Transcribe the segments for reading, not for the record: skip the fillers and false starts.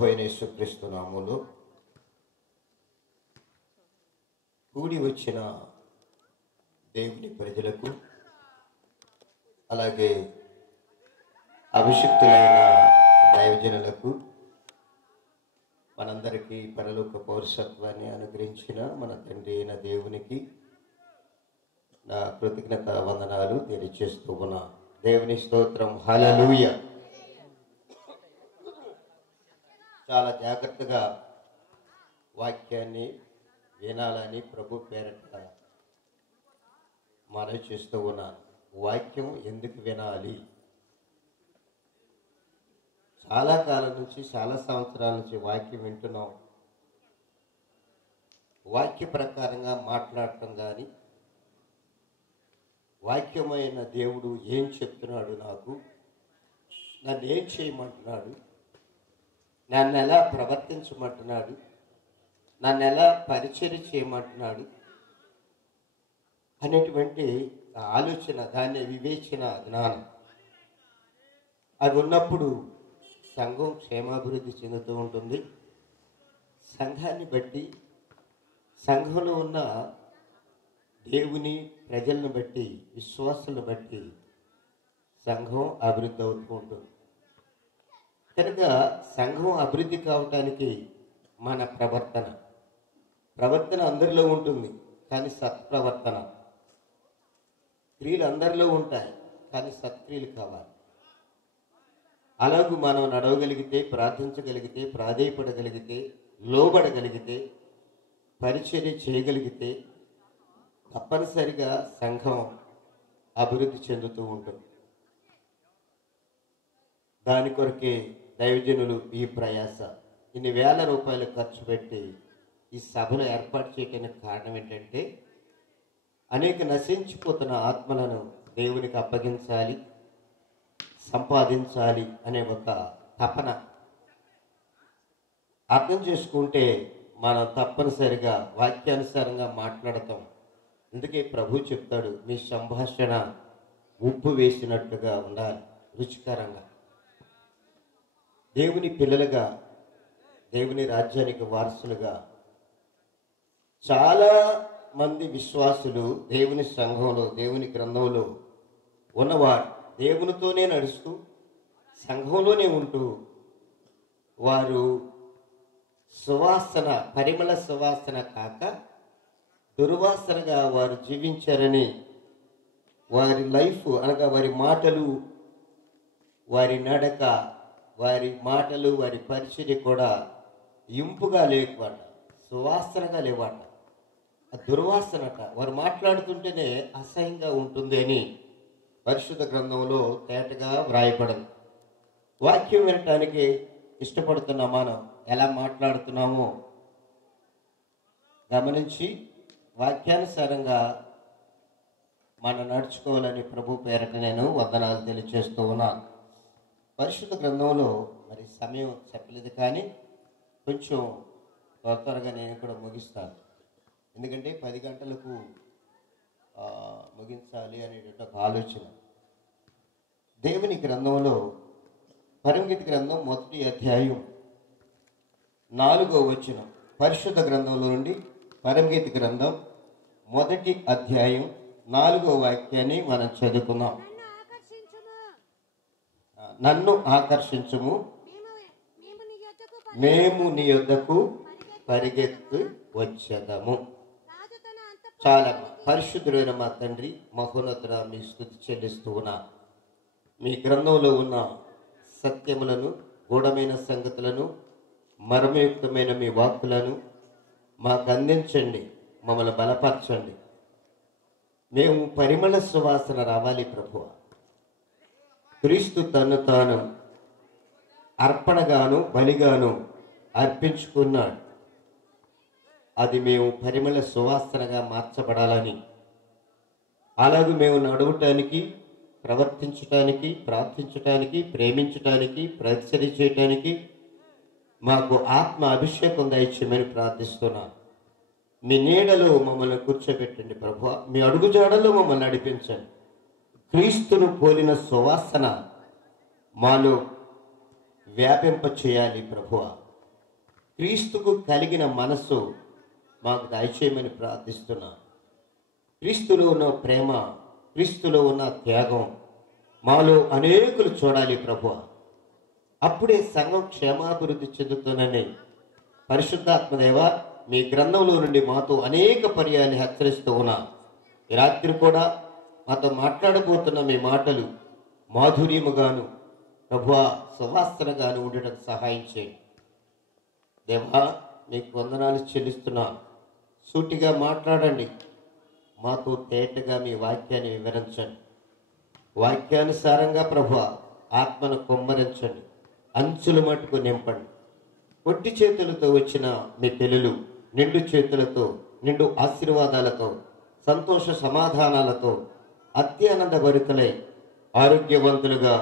పోయిన యేసుక్రీస్తు నామములో కూడి వచ్చిన దేవుని ప్రజలకు, అలాగే అభిషిక్తులైన దైవజనులకు, మనందరికీ పరలోక పౌరసత్వాన్ని అనుగ్రహించిన మన తండ్రి అయిన దేవునికి నా కృతజ్ఞత వందనాలు తెలియజేస్తూ ఉన్నా. దేవుని స్తోత్రం. హల్లెలూయా. చాలా జాగ్రత్తగా వాక్యాన్ని వినాలని ప్రభు పేరట మనవి చేస్తూ ఉన్నాను. వాక్యం ఎందుకు వినాలి? చాలా కాలం నుంచి, చాలా సంవత్సరాల నుంచి వాక్యం వింటున్నాం. వాక్య ప్రకారంగా మాట్లాడటం కానీ, వాక్యమైన దేవుడు ఏం చెప్తున్నాడు, నన్ను ఏం చేయమంటున్నాడు, నన్ను ఎలా ప్రవర్తించమంటున్నాడు, నన్ను ఎలా పరిచర్య చేయమంటున్నాడు అనేటువంటి ఆలోచన, దాన్ని వివేచన జ్ఞానం అది ఉన్నప్పుడు సంఘం క్షేమాభివృద్ధి చెందుతూ ఉంటుంది. సంఘాన్ని బట్టి, సంఘంలో ఉన్న దేవుని ప్రజలను బట్టి, విశ్వాసాలను బట్టి సంఘం అభివృద్ధి అవుతూ ఉంటుంది. కనుక సంఘం అభివృద్ధి కావటానికి మన ప్రవర్తన అందరిలో ఉంటుంది, కానీ సత్ప్రవర్తన. క్రియలు అందరిలో ఉంటాయి, కానీ సత్క్రియలు కావాలి. అలాగూ మనం నడవగలిగితే, ప్రార్థించగలిగితే, ప్రాధేయపడగలిగితే, లోబడగలిగితే, పరిచర్య చేయగలిగితే తప్పనిసరిగా సంఘం అభివృద్ధి చెందుతూ ఉంటుంది. దాని కొరకే దైవజనులు ఈ ప్రయాస, ఇన్ని వేల రూపాయలు ఖర్చు పెట్టి ఈ సభను ఏర్పాటు చేయడానికి కారణం ఏంటంటే, అనేక నశించిపోతున్న ఆత్మలను దేవునికి అప్పగించాలి, సంపాదించాలి అనే ఒక తపన. అర్థం చేసుకుంటే మనం తప్పనిసరిగా వాక్యానుసారంగా మాట్లాడతాం. అందుకే ప్రభు చెప్తాడు, మీ సంభాషణ ఉప్పు వేసినట్లుగా ఉండాలి, రుచికరంగా. దేవుని పిల్లలుగా, దేవుని రాజ్యానికి వారసులుగా చాలా మంది విశ్వాసులు దేవుని సంఘంలో, దేవుని గ్రంథంలో ఉన్నవారు దేవునితోనే నడుస్తూ, సంఘంలోనే ఉంటూ, వారు సువాసన, పరిమళ సువాసన కాక దుర్వాసనగా వారు జీవించారని, వారి లైఫ్ అనగా వారి మాటలు, వారి నడక, వారి మాటలు, వారి పరిచర్య కూడా ఇంపుగా లేవట, సువాసనగా లేవట, దుర్వాసనట. వారు మాట్లాడుతుంటేనే అసహ్యంగా ఉంటుంది అని పరిశుద్ధ గ్రంథంలో తేటగా వ్రాయబడింది. వాక్యం వినటానికి ఇష్టపడుతున్న మనం ఎలా మాట్లాడుతున్నామో గమనించి వాక్యానుసారంగా మనం నడుచుకోవాలని ప్రభు పేరట నేను వందనాలు తెలియజేస్తూ ఉన్నాను. పరిశుద్ధ గ్రంథంలో మరి సమయం చెప్పలేదు, కానీ కొంచెం త్వరగా నేను కూడా ముగిస్తాను. ఎందుకంటే 10 గంటలకు ముగించాలి అనేటువంటి ఒక ఆలోచన. దేవుని గ్రంథంలో పరమగీత గ్రంథం 1వ అధ్యాయం 4వ వచనం, పరిశుద్ధ గ్రంథంలో నుండి పరమగీత గ్రంథం 1వ అధ్యాయం 4వ వాక్యాన్ని మనం చదువుకుందాం. నన్ను ఆకర్షించుము, మేము నీ యొద్దకు పరిగెత్తు వచ్చేదము. చాలా పరిశుద్ధుడైన మా తండ్రి, మహోన్నతుడ, మీ స్తుతి చెల్లిస్తూ ఉన్నా. మీ గ్రంథంలో ఉన్న సత్యములను, గూఢమైన సంగతులను, మర్మయుక్తమైన మీ వాక్కులను మాకు అందించండి, మమ్మల్ని బలపరచండి. మేము పరిమళ సువాసన రావాలి ప్రభువా. క్రీస్తు తను తాను అర్పణగాను, బలిగాను అర్పించుకున్నాడు. అది మేము పరిమళ సువాసనగా మార్చబడాలని, అలాగే మేము నడవటానికి, ప్రవర్తించటానికి, ప్రార్థించటానికి, ప్రేమించటానికి, పరిచర్య చేయటానికి మాకు ఆత్మ అభిషేకం దయచేయమని ప్రార్థిస్తున్నాను. మీ నీడలో మమ్మల్ని కూర్చోబెట్టండి ప్రభువా. మీ అడుగుజాడలో మమ్మల్ని నడిపించండి. క్రీస్తును పోలిన సువాసన మాలో వ్యాపింప చేయాలి ప్రభువా. క్రీస్తుకు కలిగిన మనస్సు మాకు దయచేయమని ప్రార్థిస్తున్నాను. క్రీస్తులో ఉన్న ప్రేమ, క్రీస్తులో ఉన్న త్యాగం మాలో అనేకులు చూడాలి ప్రభువా. అప్పుడే సంఘం క్షేమాభివృద్ధి చెందుతుందని పరిశుద్ధాత్మదేవ మీ గ్రంథంలో నుండి మాతో అనేక పర్యాలు హెచ్చరిస్తూ ఉన్నా. ఈ రాత్రి కూడా మాతో మాట్లాడబోతున్న మీ మాటలు మాధుర్యముగాను ప్రభువా సువాసనగాను ఉండటం సహాయం చేయండి. దేవా మీకు వందనాలు చెల్లిస్తున్నాను. సూటిగా మాట్లాడండి, మాతో తేటగా మీ వాక్యాన్ని వివరించండి. వాక్యానుసారంగా ప్రభువా ఆత్మను కుమ్మరించండి, అంచుల మట్టుకు నింపండి. పొట్టి చేతులతో వచ్చిన మీ పిల్లలు నిండు చేతులతో, నిండు ఆశీర్వాదాలతో, సంతోష సమాధానాలతో అత్యానందభరితులై ఆరోగ్యవంతులుగా,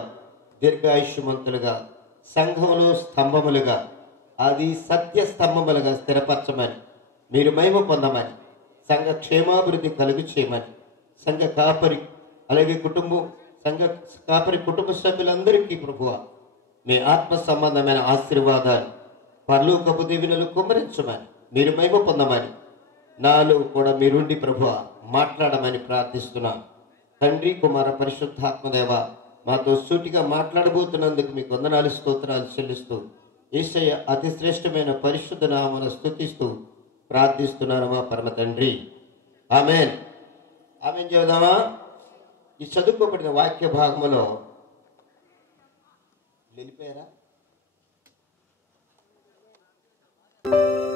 దీర్ఘాయుష్యవంతులుగా, సంఘంలో స్తంభములుగా, అది సత్య స్తంభములుగా స్థిరపరచమని, మీరు మహిమ పొందమని, సంఘ క్షేమాభివృద్ధి కలుగు చేయమని, సంఘ కాపరి అలాగే సంఘ కాపరి కుటుంబ సభ్యులందరికీ ప్రభువా మీ ఆత్మ సంబంధమైన ఆశీర్వాదాలు పరలోకపు దీవెనలు కుమ్మరించమని, మీరు మహిమ పొందమని, నాలో కూడా మీరుండి ప్రభువా మాట్లాడమని ప్రార్థిస్తున్నాను. తండ్రి, కుమార, పరిశుద్ధాత్మదేవ మాతో సూటిగా మాట్లాడబోతున్నందుకు మీకు వందనాలు, స్తోత్రాలు చెల్లిస్తూ యేసయ్య అతి శ్రేష్టమైన పరిశుద్ధ నామమున స్తుతిస్తూ ప్రార్థిస్తున్నాను మా పరమ తండ్రి. ఆమేన్. ఆమేన్ చెబుదామా? ఈ చదువుకోబడిన వాక్య భాగములో వెళ్ళిపోయారా?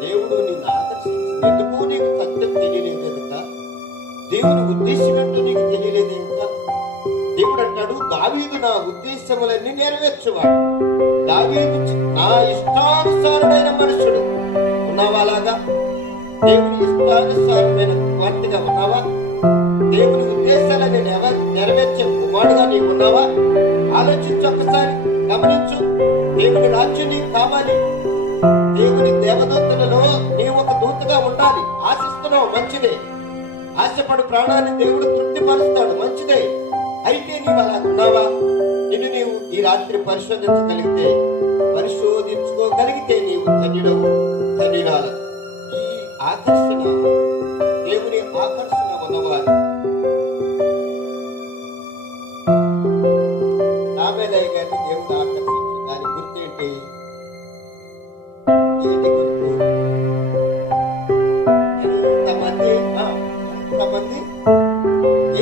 దేవుడు నిన్ను ఆకర్షించింది ఎందుకు? నీకు సత్యం తెలియలేదు కనుక, దేవుని ఉద్దేశం ఏంటో నీకు తెలియలేదు కనుక. దేవుడు అంటాడు, దావీదు నా ఉద్దేశములన్నీ నెరవేర్చువాడు. దావీదు నా ఇష్టానుసారమైన మనుషుడు. ఉన్నావా అలాగా? దేవుని ఇష్టానుసారమైన కుమార్తెగా ఉన్నావా? దేవుని ఉద్దేశాలని నెరవేర్చే కుమారుడుగా నీవు ఉన్నావా? ఆలోచించు, ఒక్కసారి గమనించు. దేవుని రాజ్యం నీకు కావాలి. దేవుని దేవదూతలలో నీవు ఒక దూతగా ఉండాలి. ఆశిస్తున్నావు, మంచిదే. ఆశపడు ప్రాణాన్ని దేవుడు తృప్తిపరుస్తాడు, మంచిదే. అయితే నీవు అలా ఉన్నావా? నిన్ను నీవు ఈ రాత్రి పరిశోధించుకోగలిగితే నీవు ధన్యుడవు, ధన్యురాలు. ఈ ఆకర్షణ, దేవుని ఆకర్షణ ఉన్నవారు. సామెలయ్య గారిని దేవుడు ఆకర్షించు. దాని గుర్తేంటి? ఏంటి గుర్తు? ఎంతమంది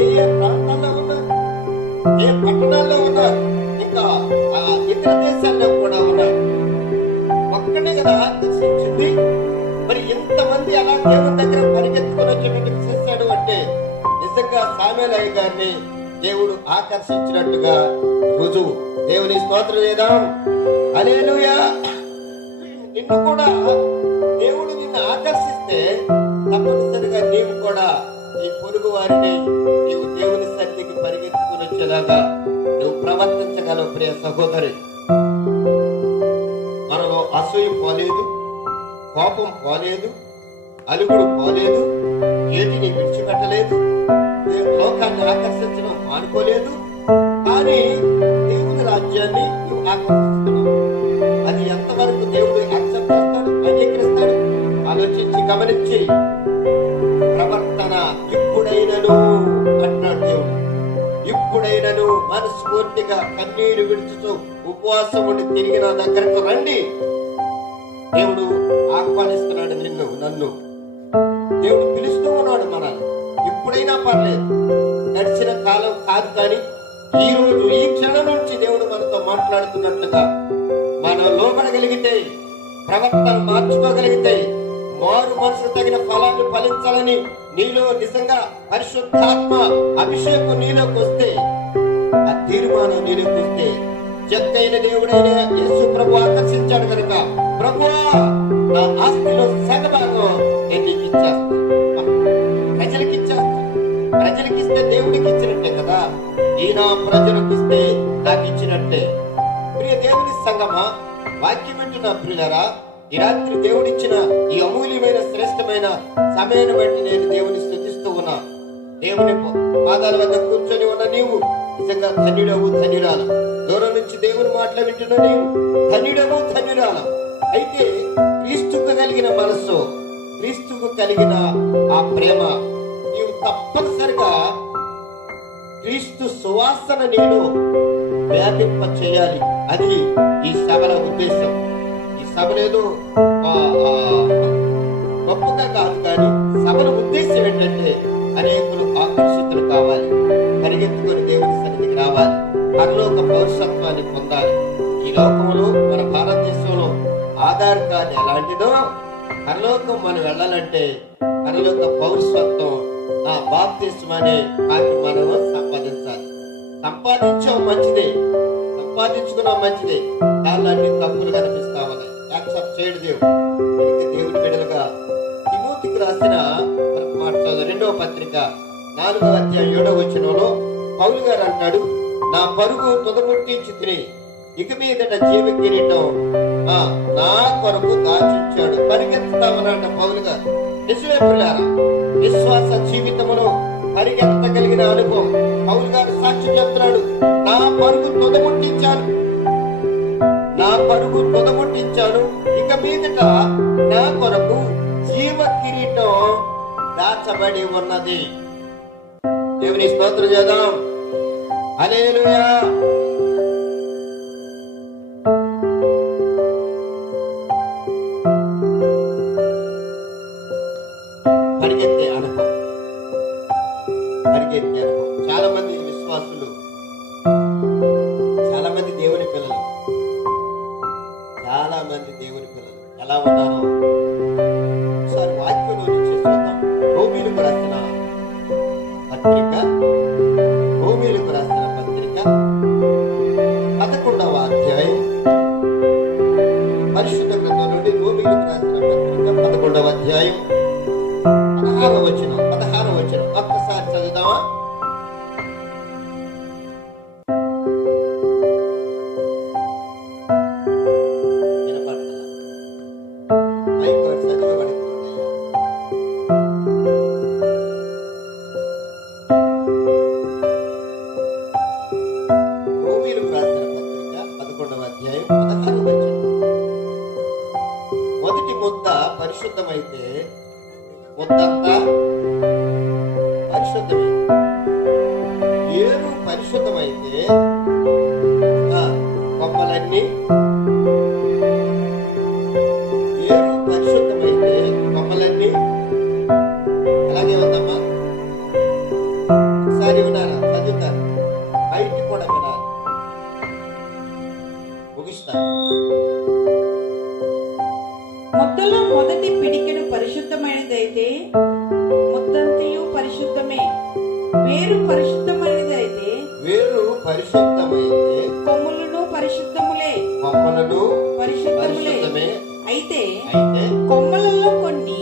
ఏ ప్రాంతాల్లో ఉన్నారు, ఏ పట్టణాల్లో ఉన్నారు, ఇంకా ఇతర దేశాల్లో కూడా ఉన్నారు. ఒక్కడే కదా ఆకర్షించింది. మరి ఎంతమంది అలా దేవుని దగ్గర పరిగెత్తుకుని వచ్చేటట్టు చేశాడు అంటే నిజంగా సామెలయ్య గారిని దేవుడు ఆకర్షించినట్టుగా రుజువు. దేవుని స్తోత్రం చేద్దాం. హల్లెలూయా. నిన్ను కూడా దేవుడు నిన్ను ఆకర్షిస్తే తప్పనిసరిగా నీవు కూడా నీ పొరుగు వారిని నీవు దేవుని సన్నిధికి పరిగెత్తుకుని వచ్చేలాగా నువ్వు ప్రవర్తించగలవు. ప్రియ సహోదరి, మనలో అసూయ పోలేదు, కోపం పోలేదు, అలుగుడు పోలేదు, ఏటిని విడిచిపెట్టలేదు, లోకాన్ని ఆకర్షించడం మానుకోలేదు. కానీ దేవుని రాజ్యాన్ని నువ్వు ఆకర్షిస్తున్నావు. అది ఎంతవరకు దేవుడు యాక్సెప్ట్ చేస్తాడు, అంగీకరిస్తాడు? ఆలోచించి గమనించి ప్రవర్తన ఇప్పుడైనను అంటున్నాడు దేవుడు. ఇప్పుడైనను మనస్ఫూర్తిగా కన్నీరు విడుచుతూ ఉపవాసం ఉండి తిరిగి నా దగ్గరకు రండి. దేవుడు ఆహ్వానిస్తున్నాడు నిన్ను, నన్ను. దేవుడు పిలుస్తూ ఉన్నాడు మనల్ని. ఇప్పుడైనా పర్లేదు, గడిచిన కాలం కాదు. కానీ ఈ రోజు, ఈ క్షణం నుంచి దేవుడు మనతో మాట్లాడుతున్నట్లుగా మనం లోపడగలిగితే, ప్రవర్తన మార్చుకోగలిగితే, మారు మనసు తగిన ఫలాన్ని ఫలించాలని నీలో నిజంగా పరిశుద్ధాత్మ అభిషేకం నీలోకి వస్తే, ఆ తీర్మానం నీలోకి వస్తే, జక్కైన దేవుడైన యేసు ప్రభు ఆకర్షించాడు కనుక, ప్రభువా నా ఆస్తిలో సగభాగం నేను నీకు ఇచ్చేస్తాను, ప్రజలకి ఇచ్చేస్తాను. ప్రజలకి ఇస్తే దేవుడికి ఇచ్చినట్టే కదా, ఈయన ప్రజలకు ఇస్తే నాకు ఇచ్చినట్టే. ప్రియ దేవుని సంగమా, వాక్యం వింటున్న ప్రియులారా, ఈ రాత్రి దేవుడిచ్చిన ఈ అమూల్యమైన శ్రేష్టమైన సమయాన్ని బట్టి నేను దేవుని స్తుతిస్తూ ఉన్నా. దేవుని పాదాల వద్ద కూర్చొని ఉన్న నీవు నిజంగా ధన్యుడవు, ధన్యురాల. దూరం నుంచి దేవుని మాటలు వింటున్న నీవు ధన్యుడవు, ధన్యురాల. అయితే క్రీస్తు కొరకు కలిగిన ఆ ప్రేమ నీవు తప్పనిసరిగా క్రీస్తు సువాసన నీలో వ్యాపింప చేయాలి. అది ఈ సభల ఉద్దేశం. ఈ సభలేదో గొప్పగా కాదు, కానీ సభల ఉద్దేశం ఏంటంటే అనేకులు ఆకర్షితులు కావాలి, పరిగెత్తుకొని దేవుని సన్నిధికి రావాలి, పరలోక పౌరసత్వాన్ని పొందాలి. ఈ లోకంలో మన భారతదేశంలో ఆధార్ కార్డు ఎలాంటిదో పరలోకం మనం వెళ్ళాలంటే పరలోక పౌరసత్వం బాప్తిస్మం అనే వాటిని మనం సంపాదించాలి. సంపాదించాం మంచిదే, సంపాదించుకున్నాం మంచిదే, దానిలో అన్ని తప్పులు కనిపిస్తా ఉన్నాయి. యాక్సెప్ట్ చేయడు దేవుడు. దేవుడి బిడ్డలుగా తిమోతికి రాసిన మాట 2వ పత్రిక 4వ అధ్యాయం 7వ వచనంలో పౌలు గారు అంటాడు, నా పరుగు తుదముట్టించి తిని ఇక మీదట జీవ కిరీటం నా కొరకు దాచించాడు. పరిగెత్తుతామన్నట పౌలు గారు. నిజమే పిల్లారా, విశ్వాస జీవితంలో పరిగెత్తగలిగిన అనుభవం పౌలు గారు సాక్షి చెప్తున్నాడు. నా పరుగు తుదముట్టించాను, నా పరుగు తుదముట్టించాను, ఇక మీదట నా కొరకు జీవ కిరీటం దాచబడి ఉన్నది. దేవుని స్తోత్రం చేద్దాం. హల్లెలూయా. పరిగెత్తే అనుభవం, పరిగెత్తే అనుభవం. చాలా మంది విశ్వాసులు, చాలా మంది దేవుని పిల్లలు, చాలా మంది దేవుని పిల్లలు ఎలా ఉన్నారో ఒకసారి వాక్యంలో నుంచి చూద్దాం. రోమీయులకు రాసిన పత్రిక 11వ అధ్యాయం, పరిశుద్ధ గ్రంథం నుండి రోమీయులకు రాసిన పత్రిక 11వ అధ్యాయం 16వ వచనం ఒక్కసారి చదువుదామా? రోమీయులకు రాసిన పత్రిక 11వ అధ్యాయం 16వ వచనం. మొదటి ముద్ద పరిశుద్ధమైతే ముద్దంతా పరిశుద్ధమే. ఏరు పరిశుద్ధమైతే కొమ్మలన్నీ, ఏరు పరిశుద్ధమైతే కొమ్మలన్నీ అలాగే ఉందమ్మా. ఒకసారి వినారా? చదువుతారు, బయట కూడా వినాలి. ముగిస్తారు. ముద్దలో మొదటి పిడికెడు పరిశుద్ధమైనదైతే ముద్దంతయు పరిశుద్ధమే. వేరు పరిశుద్ధమైనదైతే వేరు పరిశుద్ధమైతే కొమ్ములను పరిశుద్ధములే. కొమ్మలను పరిశుద్ధములే. అయితే కొమ్మలలో కొన్ని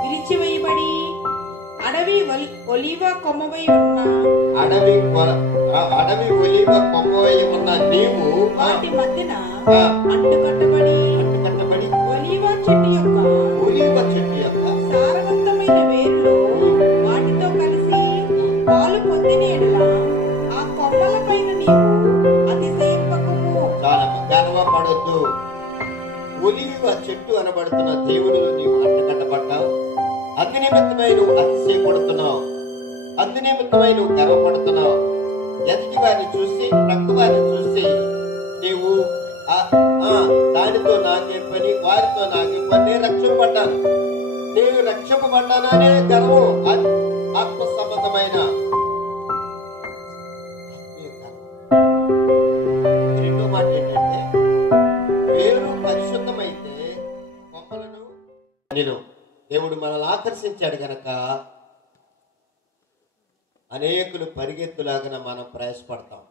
విరిచివేయబడి అడవి ఒలీవ కొమ్మవై ఉన్న నీవు వాటి మధ్యన అంటుకట్టబడి ఒలీవ చెట్టు యొక్క సారవంతమైన వేరులు వాటితో కలిసి పాలు పొందిన ఎడల ఆ కొమ్మల పైన నీవు అతిశయింపకము. చాలా గర్వపడొద్దు. ఒలీవ చెట్టు అనబడుతున్న దేవుడిలో నీవు అంటుకట్టబడ్డావు. అందు నిమిత్తమై నువ్వు అతిశయపడుతున్నావు, అందు నిమిత్తమై నువ్వు గర్వపడుతున్నావు. ఎదుటి వారిని చూసి, ప్రక్క వారిని చూసి నీవు దానితో నాకేం పని, వారితో నాకేం పని, నేను రక్షింపబడ్డాను, నేను రక్షింపబడ్డాననే గర్వం ఆత్మ సంబంధమైన. రెండో మాట ఏంటంటే వేరు పరిశుద్ధమైతే కొమ్మలను దేవుడు మనల్ని ఆకర్షించాడు గనక అనేకులు పరిగెత్తులాగా మనం ప్రయాసపడతాం.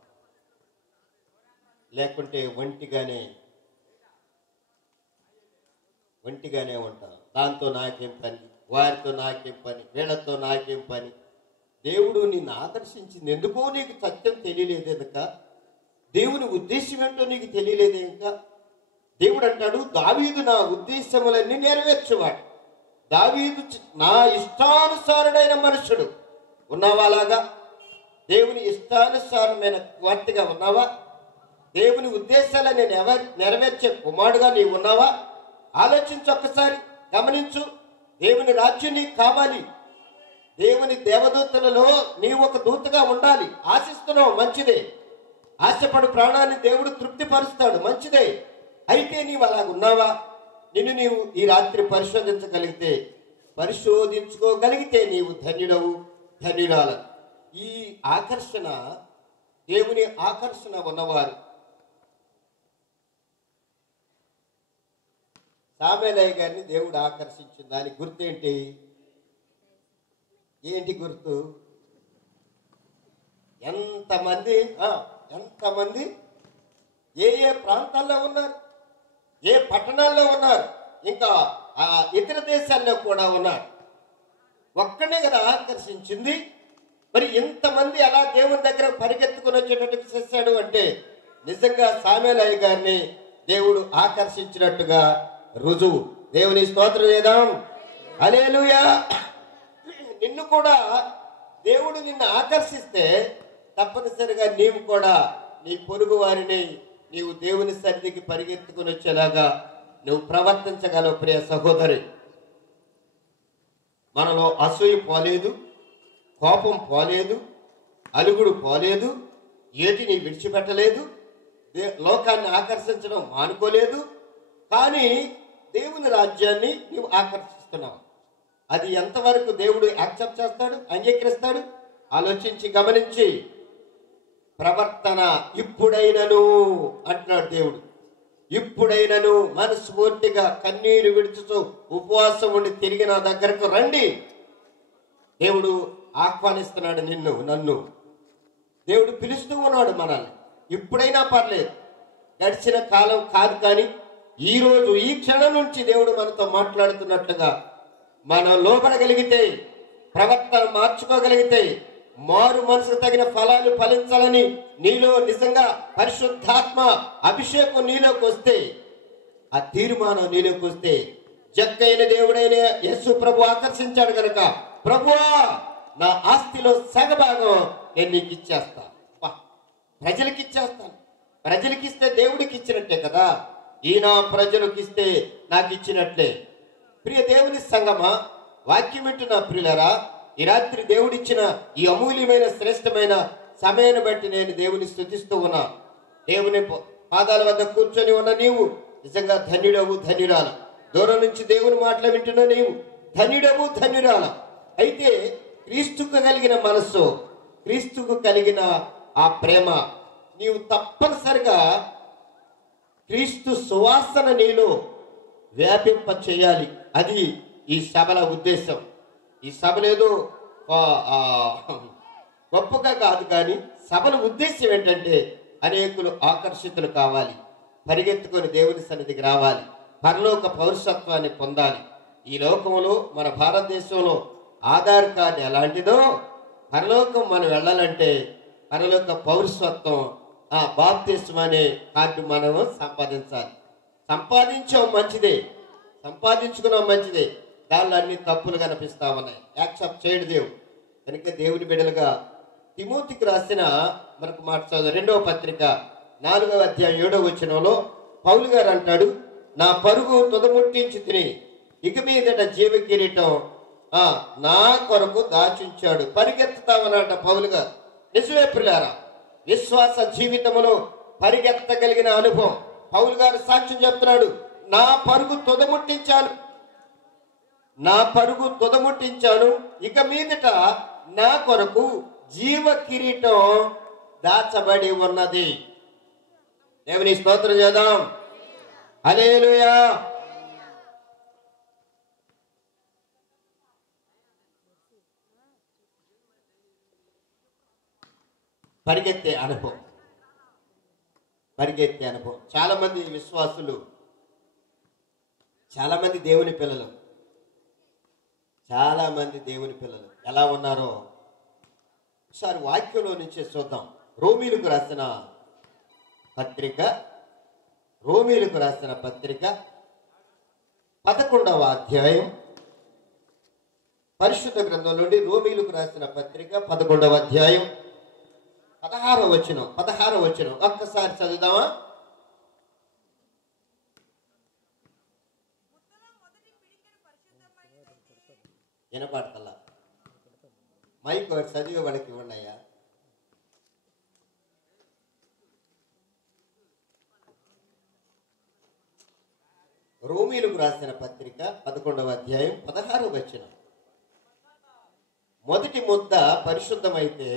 లేకుంటే ఒంటిగానే ఉంటాం. దాంతో నాకేం పని, వారితో నాకేం పని, వీళ్ళతో నాకేం పని. దేవుడు నిన్ను ఆకర్షించింది ఎందుకో నీకు సత్యం తెలియలేదు. ఇంకా దేవుని ఉద్దేశం ఏంటో నీకు తెలియలేదు. ఇంకా దేవుడు అంటాడు, దావీదు నా ఉద్దేశములన్నీ నెరవేర్చేవాడు. దావీదు నా ఇష్టానుసారుడైన మనుషుడు. ఉన్నావా అలాగా? దేవుని ఇష్టానుసారమైన కుమార్తెగా ఉన్నావా? దేవుని ఉద్దేశాలని నెరవేర్చే కుమారుడుగా నీవు ఉన్నావా? ఆలోచించు, ఒక్కసారి గమనించు. దేవుని రాజ్యం నీకు కావాలి. దేవుని దేవదూతలలో నీవు ఒక దూతగా ఉండాలి. ఆశిస్తున్నావు, మంచిదే. ఆశపడు ప్రాణాన్ని దేవుడు తృప్తిపరుస్తాడు, మంచిదే. అయితే నీవు అలాగున్నావా? నిన్ను నీవు ఈ రాత్రి పరిశోధించుకోగలిగితే నీవు ధన్యుడవు, ధన్యురాలు. ఈ ఆకర్షణ, దేవుని ఆకర్షణ ఉన్నవారు. సామెలయ్య గారిని దేవుడు ఆకర్షించిన దాని గుర్తేంటి? ఏంటి గుర్తు? ఎంతమంది ఏ ప్రాంతాల్లో ఉన్నారు, ఏ పట్టణాల్లో ఉన్నారు, ఇంకా ఇతర దేశాల్లో కూడా ఉన్నారు. ఒక్కడే కదా ఆకర్షించింది. మరి ఇంతమంది అలా దేవుని దగ్గర పరిగెత్తుకుని వచ్చేటట్టు చేశాడు అంటే నిజంగా సామెలయ్య గారిని దేవుడు ఆకర్షించినట్టుగా రుజువు. దేవుని స్తోత్రం చేద్దాం. హల్లెలూయా. నిన్ను కూడా దేవుడు నిన్ను ఆకర్షిస్తే తప్పనిసరిగా నీవు కూడా నీ పొరుగు వారిని నీవు దేవుని సన్నిధికి పరిగెత్తుకుని వచ్చేలాగా నువ్వు ప్రవర్తించగలవు. ప్రియ సహోదరి, మనలో అసూయ పోలేదు, కోపం పోలేదు, అలుగుడు పోలేదు, ఏటిని విడిచిపెట్టలేదు, లోకాన్ని ఆకర్షించడం మానుకోలేదు. కానీ దేవుని రాజ్యాన్ని నీవు ఆకర్షిస్తున్నావు. అది ఎంతవరకు దేవుడు యాక్సెప్ట్ చేస్తాడు, అంగీకరిస్తాడు? ఆలోచించి గమనించి ప్రవర్తన ఇప్పుడైనను అంటున్నాడు దేవుడు. ఇప్పుడైనను మనస్ఫూర్తిగా కన్నీరు విడుచుతూ ఉపవాసం ఉండి తిరిగి నా దగ్గరకు రండి. దేవుడు ఆహ్వానిస్తున్నాడు నిన్ను, నన్ను. దేవుడు పిలుస్తూ ఉన్నాడు మనల్ని. ఇప్పుడైనా పర్లేదు, గడిచిన కాలం కాదు. కానీ ఈ రోజు, ఈ క్షణం నుంచి దేవుడు మనతో మాట్లాడుతున్నట్లుగా మనం లోపడగలిగితే, ప్రవర్తన మార్చుకోగలిగితే, మారు మనసుకు తగిన ఫలాలు ఫలించాలని నీలో నిజంగా పరిశుద్ధాత్మ అభిషేకం నీలోకి వస్తే, ఆ తీర్మానం నీలోకి వస్తే, జక్కైన దేవుడైన యేసు ప్రభు ఆకర్షించాడు కనుక, ప్రభువా నా ఆస్తిలో సగభాగం నేను నీకు ఇచ్చేస్తాను, ప్రజలకి ఇచ్చేస్తాను. ప్రజలకి ఇస్తే దేవుడికి ఇచ్చినట్టే కదా. ఈయన ప్రజలకు ఇస్తే నాకు ఇచ్చినట్లే. ప్రియ దేవుని సంగమా, వాక్యం వింటున్న ప్రియులరా, ఈ రాత్రి దేవుడిచ్చిన ఈ అమూల్యమైన శ్రేష్టమైన సమయాన్ని బట్టి నేను దేవుని స్తుతిస్తూ ఉన్నా. దేవుని పాదాల వద్ద కూర్చొని ఉన్న నీవు నిజంగా ధన్యుడవు, ధన్యురాలు. దూరం నుంచి దేవుని మాటలు వింటున్న నీవు ధన్యుడవు, ధన్యురాల. అయితే క్రీస్తుకు కలిగిన మనస్సు, క్రీస్తుకు కలిగిన ఆ ప్రేమ నీవు తప్పనిసరిగా క్రీస్తు సువాసన నీలో వ్యాపింప చేయాలి. అది ఈ సభల ఉద్దేశం. ఈ సభలేదో గొప్పగా కాదు, కానీ సభల ఉద్దేశం ఏంటంటే అనేకులు ఆకర్షితులు కావాలి, పరిగెత్తుకొని దేవుని సన్నిధికి రావాలి, పరలోక పౌరసత్వాన్ని పొందాలి. ఈ లోకంలో, మన భారతదేశంలో ఆధార్ కార్డు ఎలాంటిదో, పరలోకం మనం వెళ్ళాలంటే పరలోక పౌరసత్వం, బాప్తిస్మం అనే కార్డు మనం సంపాదించాలి. సంపాదించాం మంచిదే, సంపాదించుకున్నాం మంచిదే, దానిలో అన్ని తప్పులు కనిపిస్తా ఉన్నాయి. యాక్సెప్ట్ చేయడు దేవుడు. కనుక దేవుని బిడ్డలుగా తిమోతికి రాసిన మనకు మాట చదువు 2వ పత్రిక 4వ అధ్యాయం 7వ వచనంలో పౌలు గారు అంటాడు, నా పరుగు తుదముట్టించి తిని ఇక మీదట జీవ కిరీటం నా కొరకు దాచుంచాడు. పరిగెత్తుతామన్నట పౌలు గారు. నిజమే ప్రియులారా, విశ్వాస జీవితంలో పరిగెత్తగలిగిన అనుభవం. పౌలు గారు సాక్ష్యం చెప్తున్నాడు, నా పరుగు తుదముట్టించాను, ఇక మీదట నా కొరకు జీవ కిరీటం దాచబడి ఉన్నది. దేవుని స్తోత్రం చేద్దాం. హల్లెలూయా. పరిగెత్తే అనుభవం. చాలా మంది విశ్వాసులు, చాలా మంది దేవుని పిల్లలు ఎలా ఉన్నారో ఒకసారి వాక్యంలో నుంచి చూద్దాం. రోమీలకు రాసిన పత్రిక 11వ అధ్యాయం, పరిశుద్ధ గ్రంథం నుండి రోమీలకు రాసిన పత్రిక 11వ అధ్యాయం 16వ వచనం ఒక్కసారి చదువుదామా? వినపడతలా మైక్ చదివే వాళ్ళకి ఇవ్వండి అయ్యా. రోమీలకు రాసిన పత్రిక 11వ అధ్యాయం 16వ వచనం. మొదటి ముద్ద పరిశుద్ధమైతే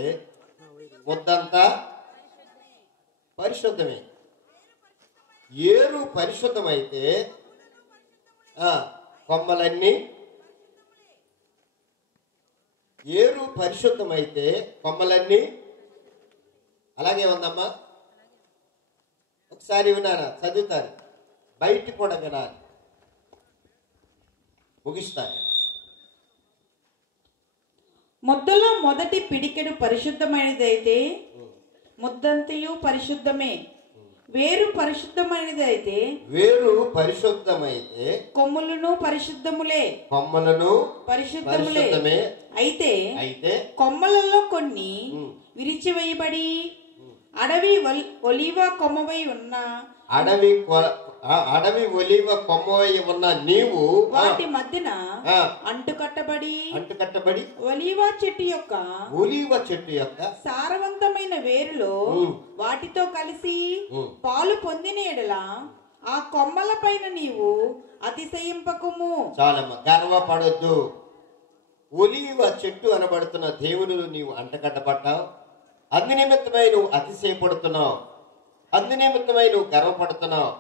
ముద్దంతా పరిశుద్ధమే. ఏరు పరిశుద్ధమైతే కొమ్మలన్నీ, ఏరు పరిశుద్ధమైతే కొమ్మలన్నీ అలాగే ఉందమ్మా. ఒకసారి వినారా, చదువుతాను, బయట కూడా వినాలి, ముగిస్తాను. ముద్దలో మొదటి పిడికెడు పరిశుద్ధమైనదైతే ముద్దంతయు పరిశుద్ధమే. వేరు పరిశుద్ధమైనదైతే వేరు పరిశుద్ధమైతే కొమ్ములను పరిశుద్ధములే. కొమ్మలను పరిశుద్ధములే. అయితే కొమ్మలలో కొన్ని విరిచివేయబడి అడవి ఒలీవ కొమ్మవై ఉన్న అడవి ఒలీవ కొమ్మవై ఉన్న నీవు వాటి మధ్యన అంటుకట్టబడి ఒలీవ చెట్టు యొక్క సారవంతమైన వేరులో వాటితో కలిసి పాలు పొందిన ఎడల ఆ కొమ్మల పైన నీవు అతిశయింపకుము. చాలమ్మ, గర్వపడొద్దు. ఒలీవ చెట్టు అనబడుతున్న దేవునిలో నీవు అంటకట్టబడ్డావు. అందు నిమిత్తమై నువ్వు అతిశయపడుతున్నావు, అందు నిమిత్తమై నువ్వు గర్వపడుతున్నావు.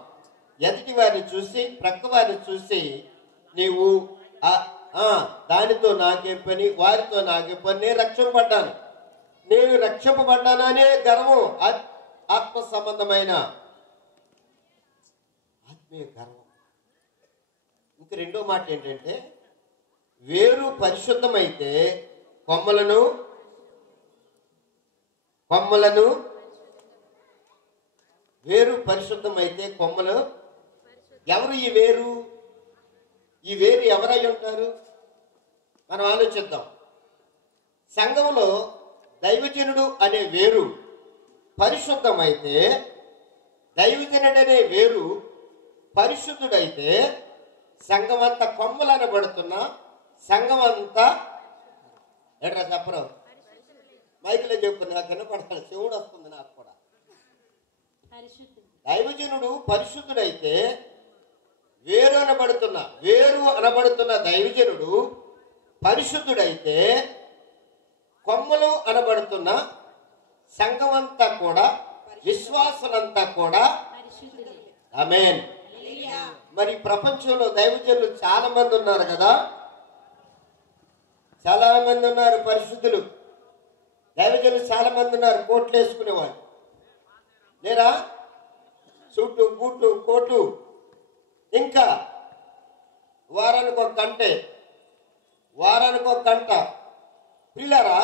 ఎదుటి వారిని చూసి, ప్రక్క వారిని చూసి నీవు దానితో నాకే పని, వారితో నాకే పని, నేను రక్షింపబడ్డాను, నేను రక్షింపబడ్డాను అనే గర్వం, ఆత్మ సంబంధమైన ఆత్మీయ గర్వం. ఇంక రెండో మాట ఏంటంటే, వేరు పరిశుద్ధమైతే కొమ్మలను వేరు పరిశుద్ధమైతే కొమ్మలు. ఎవరు ఈ వేరు? ఈ వేరు ఎవరై ఉంటారు? మనం ఆలోచిద్దాం. సంఘంలో దైవజనుడు అనే వేరు పరిశుద్ధమైతే, దైవజనుడు అనే వేరు పరిశుద్ధుడైతే, సంఘమంతా కొమ్మలు అనబడుతున్న సంఘమంతా ఎట్రా చెప్పరు, మైకులో చెప్పు, నాకు వినపడాలి, చెవుడు వస్తుంది నాకు కూడా. దైవజనుడు పరిశుద్ధుడైతే, వేరు అనబడుతున్న దైవజనుడు పరిశుద్ధుడైతే, కొమ్మలు అనబడుతున్న సంఘమంతా కూడా, విశ్వాసులంతా కూడా ఆమేన్. మరి ప్రపంచంలో దైవజనులు చాలా మంది ఉన్నారు కదా, చాలా మంది ఉన్నారు పరిశుద్ధులు. దైవజనులు చాలా మంది ఉన్నారు, కోట్లు వేసుకునేవాళ్ళు లేరా, సూటు బూటు కోటు, ఇంకా వారానికి ఒక గంట. పిల్లరా,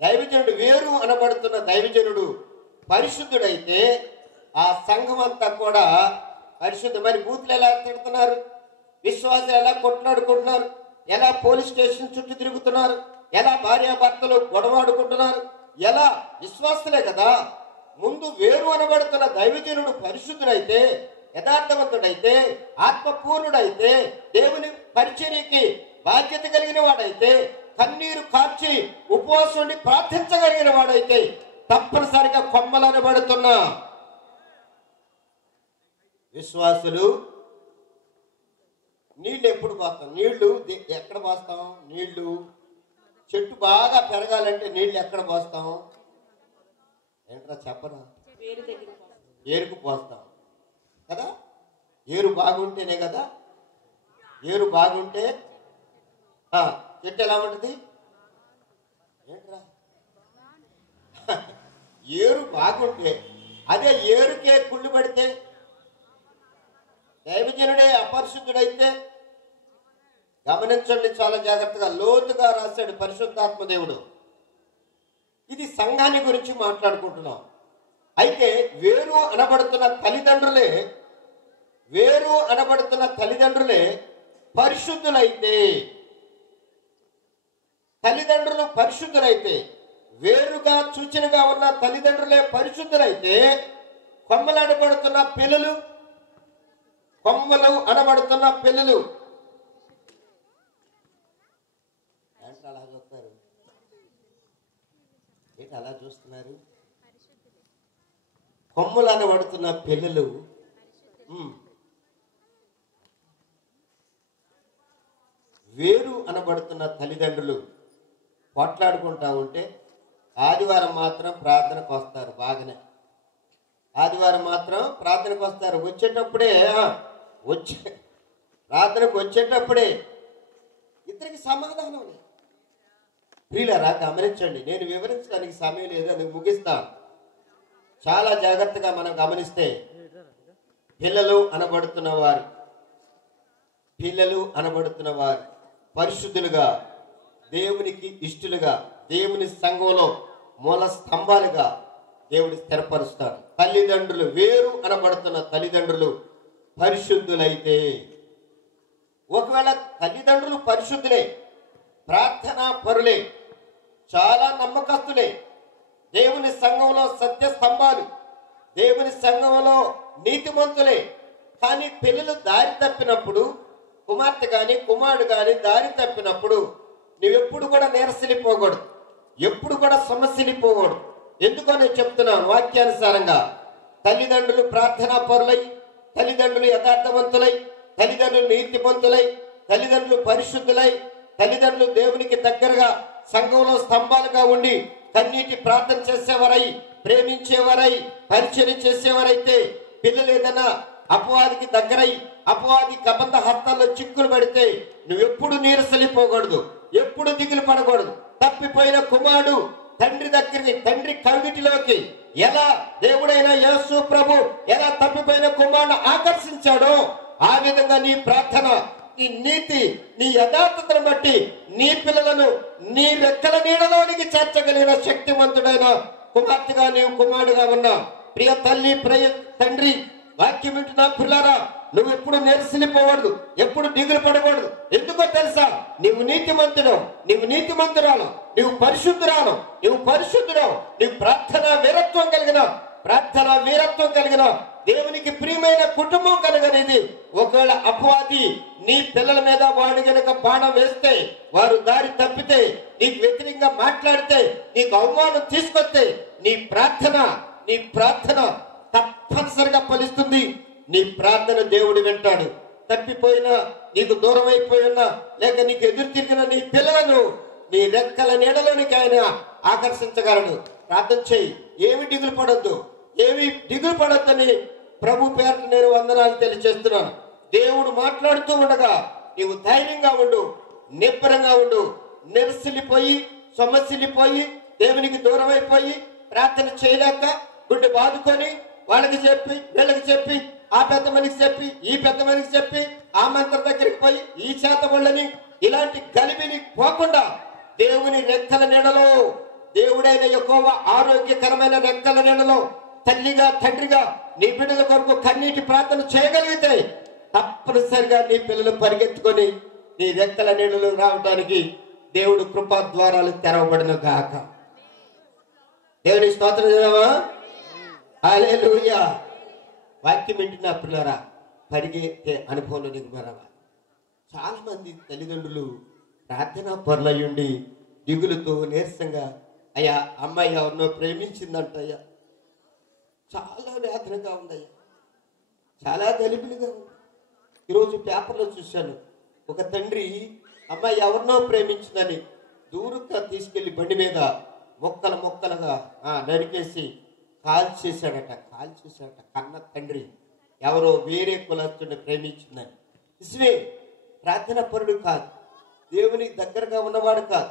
దైవజనుడు వేరు అనబడుతున్న దైవజనుడు పరిశుద్ధుడైతే ఆ సంఘం అంతా కూడా పరిశుద్ధ. మరి బూతులు ఎలా తిడుతున్నారు, విశ్వాసాలు ఎలా కొట్లాడుకుంటున్నారు, ఎలా పోలీస్ స్టేషన్ చుట్టూ తిరుగుతున్నారు, ఎలా భార్యాభర్తలు గొడవాడుకుంటున్నారు, ఎలా విశ్వాసులే కదా. ముందు వేరు అనబడుతున్న దైవజనుడు పరిశుద్ధుడైతే, యథార్థవంతుడైతే, ఆత్మపూర్ణుడైతే, దేవుని పరిచర్యకి బాధ్యత కలిగిన వాడైతే, కన్నీరు కార్చి ఉపవాసం ప్రార్థించగలిగిన వాడైతే తప్పనిసరిగా కొమ్మలు అనబడుతున్న విశ్వాసులు. నీళ్లు ఎప్పుడు పోస్తాం? నీళ్లు ఎక్కడ పోస్తాం? నీళ్లు చెట్టు బాగా పెరగాలంటే నీళ్లు ఎక్కడ పోస్తాం? ఏంట్రా చెప్పరా? ఏరుకు పోస్తాం కదా. ఏరు బాగుంటేనే కదా. ఏరు బాగుంటే చెట్టు ఎలా ఉంటుంది? ఏంట్రా, ఏరు బాగుంటే, అదే ఏరుకే కుళ్ళు పడితే, దైవజనుడే అపరిశుద్ధుడైతే, గమనించండి చాలా జాగ్రత్తగా, లోతుగా రాశాడు పరిశుద్ధాత్మ దేవుడు. ఇది సంఘాన్ని గురించి మాట్లాడుకుంటున్నాం. అయితే వేరు అనబడుతున్న తల్లిదండ్రులే పరిశుద్ధులైతే, తల్లిదండ్రులు పరిశుద్ధులైతే, వేరుగా సూచనగా ఉన్న తల్లిదండ్రులే పరిశుద్ధులైతే, కొమ్మలు అనబడుతున్న పిల్లలు ఏంటి అలా చూస్తున్నారు? కొమ్ములు అనబడుతున్న పిల్లలు వేరు అనబడుతున్న తల్లిదండ్రులు పోట్లాడుకుంటా ఉంటే ఆదివారం మాత్రం ప్రార్థనకు వస్తారు. బాగానే ఆదివారం మాత్రం ప్రార్థనకు వస్తారు. ప్రార్థనకు వచ్చేటప్పుడే ఇద్దరికి సమాధానం లేదు. ప్రియులారా గమనించండి, నేను వివరించడానికి సమయం లేదు, అది ముగిస్తాను. చాలా జాగ్రత్తగా మనం గమనిస్తే పిల్లలు అనబడుతున్న వారు పరిశుద్ధులుగా, దేవునికి ఇష్టలుగా, దేవుని సంఘంలో మూల స్తంభాలుగా దేవుడు స్థిరపరుస్తాడు. తల్లిదండ్రులు వేరు అనబడుతున్న తల్లిదండ్రులు పరిశుద్ధులైతే, ఒకవేళ తల్లిదండ్రులు పరిశుద్ధులే, ప్రార్థనా పరులే, చాలా నమ్మకస్తులే, దేవుని సంఘంలో సత్య స్తంభాలు, దేవుని సంఘంలో నీతిమంతులే, కానీ పిల్లలు దారి తప్పినప్పుడు, కుమార్తె గాని కుమారుడు గాని దారి తప్పినప్పుడు నువ్వెప్పుడు కూడా నీరసిల్లిపోకూడదు, ఎప్పుడు కూడా సమస్యలిపోకూడదు. ఎందుకో నేను చెప్తున్నాను వాక్యానుసారంగా. తల్లిదండ్రులు ప్రార్థనా పరులై, తల్లిదండ్రులు యథార్థవంతులై, తల్లిదండ్రులు నీతిమంతులై, తల్లిదండ్రులు పరిశుద్ధులై, తల్లిదండ్రులు దేవునికి దగ్గరగా సంఘంలో స్తంభాలుగా ఉండి కన్నీటి ప్రార్థన చేసేవారై, ప్రేమించేవారై, పరిచయం చేసేవారైతే పిల్లలు ఏదైనా అపవాదికి దగ్గరై అపవాది కబంధ హస్తాల్లో చిక్కులు పడితే నువ్వెప్పుడు నీరసలిపోకూడదు, ఎప్పుడు దిగులు పడకూడదు. తప్పిపోయిన కుమారుడు తండ్రి దగ్గరికి, తండ్రి కవిటిలోకి ఎలా దేవుడైన యేసు ప్రభు ఎలా తప్పిపోయిన కుమారుడు ఆకర్షించాడో ఆ విధంగా నీ ప్రార్థన, నీ నీతి, నీ యథార్థతను బట్టి నీ పిల్లలను నీ రెక్కల నీడలోనికి చేర్చగలిగిన శక్తివంతుడైన కుమార్తెగా నీవు కుమారుడుగా ఉన్నా. ప్రియ తల్లి, ప్రియ తండ్రి, వాక్యం వింటున్నా పిల్లారా, నువ్వు ఎప్పుడు నెరసిలిపోకూడదు, ఎప్పుడు దిగులు పడకూడదు. ఎందుకో తెలుసా? నీవు నీతిమంతుడు, నీవు నీతిమంతురాలు, నీవు పరిశుద్ధురాలు, నీవు ప్రార్థనా వీరత్వం కలిగిన దేవునికి ప్రియమైన కుటుంబం కలగనేది. ఒకవేళ అపవాది నీ పిల్లల మీద వాడు గనక బాణం వేస్తే, వారు దారి తప్పితే, నీకు వ్యతిరేకంగా మాట్లాడితే, నీకు అవమానం తీసుకొస్తే నీ ప్రార్థన తప్పనిసరిగా ఫలిస్తుంది. నీ ప్రార్థన దేవుడు వింటాడు. తప్పిపోయినా, నీకు దూరం అయిపోయినా, లేక నీకు ఎదురు తిరిగిన నీ పిల్లలను నీ రెక్కల నీడలోనికి ఆయన ఆకర్షించగలడు. ప్రార్థన చేయి, ఏమి దిగులు పడొద్దని ప్రభు పేరు నేను వందనాలు తెలియజేస్తున్నాను. దేవుడు మాట్లాడుతూ ఉండగా నీవు ధైర్యంగా ఉండు, నిబ్బరంగా ఉండు. నిరసిల్లిపోయి, సమస్యలిపోయి, దేవునికి దూరం అయిపోయి, ప్రార్థన చేయలేక గుండె బాదుకొని వాళ్ళకి చెప్పి, వీళ్ళకి చెప్పి, ఆ పెద్ద మనిషికి చెప్పి, ఈ పెద్ద మనిషికి చెప్పి, ఆ మంత్ర దగ్గరికి పోయి, ఈ చేతబళ్ళని, ఇలాంటి గలిబిలి పోకుండా దేవుని రెక్కల నీడలో, దేవుడైన యెహోవా ఆరోగ్యకరమైన రెక్కల నీడలో తల్లిగా, తండ్రిగా నీ బిడ్డల కొరకు కన్నీటి ప్రార్థన చేయగలిగితే తప్పనిసరిగా నీ పిల్లలు పరిగెత్తుకొని నీ రెక్కల నీడలు రావడానికి దేవుడు కృపా ద్వారాలు తెరవబడిన గాక. దేవుని స్తోత్రం చేద్దామా? హల్లెలూయా. వాక్యం వింటున్న పిల్లరా, పరిగెత్తే అనుభవంలో నీకు మరవా. చాలా మంది తల్లిదండ్రులు ప్రార్థనా పరులయ్యుండి దిగులుతో నీరసంగా, అయ్యా అమ్మాయి ఎవరినో ప్రేమించిందంటయ్యా, చాలా వేదనగా ఉందయ్యా, చాలా గలిబిలిగా ఉంది. ఈరోజు పేపర్లో చూశాను, ఒక తండ్రి అమ్మాయి ఎవరినో ప్రేమించిందని దూరంగా తీసుకెళ్లి బండి మీద మొక్కలుగా నరికేసి కాల్చేశాడట. కన్న తండ్రి ఎవరో వేరే కులస్తుని ప్రేమించిందని. నిజమే, ప్రార్థన పరుడు కాదు, దేవునికి దగ్గరగా ఉన్నవాడు కాదు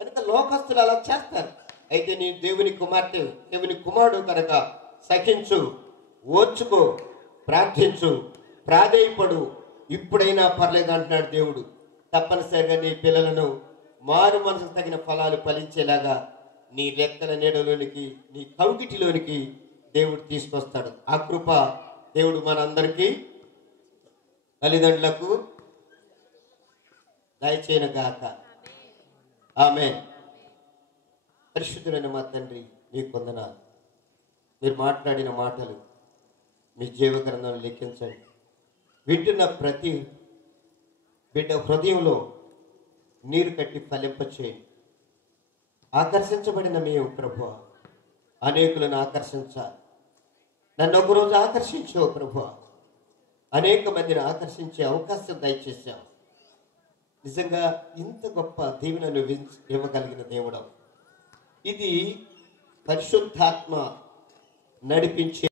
కనుక లోకస్తులు అలా చేస్తారు. అయితే నీ దేవుని కుమార్తె, దేవుని కుమారుడు కనుక సహించు, ఓర్చుకో, ప్రార్థించు, ప్రాధేయపడు, ఇప్పుడైనా పర్లేదు అంటున్నాడు దేవుడు. తప్పనిసరిగా నీ పిల్లలను మారు మనసుకు తగిన ఫలాలు ఫలించేలాగా నీ రెక్కల నీడలోనికి, నీ కౌగిటిలోనికి దేవుడు తీసుకొస్తాడు. ఆ కృప దేవుడు మనందరికీ, తల్లిదండ్రులకు దయచేయను గాక. ఆమేన్. పరిశుద్ధులైన మా తండ్రి, మీకు వందనాలు. మీరు మాట్లాడిన మాటలు మీ జీవగ్రంథంలో లెక్కించండి. వింటున్న ప్రతి బిడ్డ హృదయంలో నీరు కట్టి ఫలింపచేయండి. ఆకర్షించబడిన మేము ప్రభు అనేకులను ఆకర్షించాలి. నన్ను ఒకరోజు ఆకర్షించావు ప్రభు, అనేక మందిని ఆకర్షించే అవకాశం దయచేశావు. నిజంగా ఇంత గొప్ప దీవెనను ఇవ్వగలిగిన దేవుడు. ఇది పరిశుద్ధాత్మ నడిపించే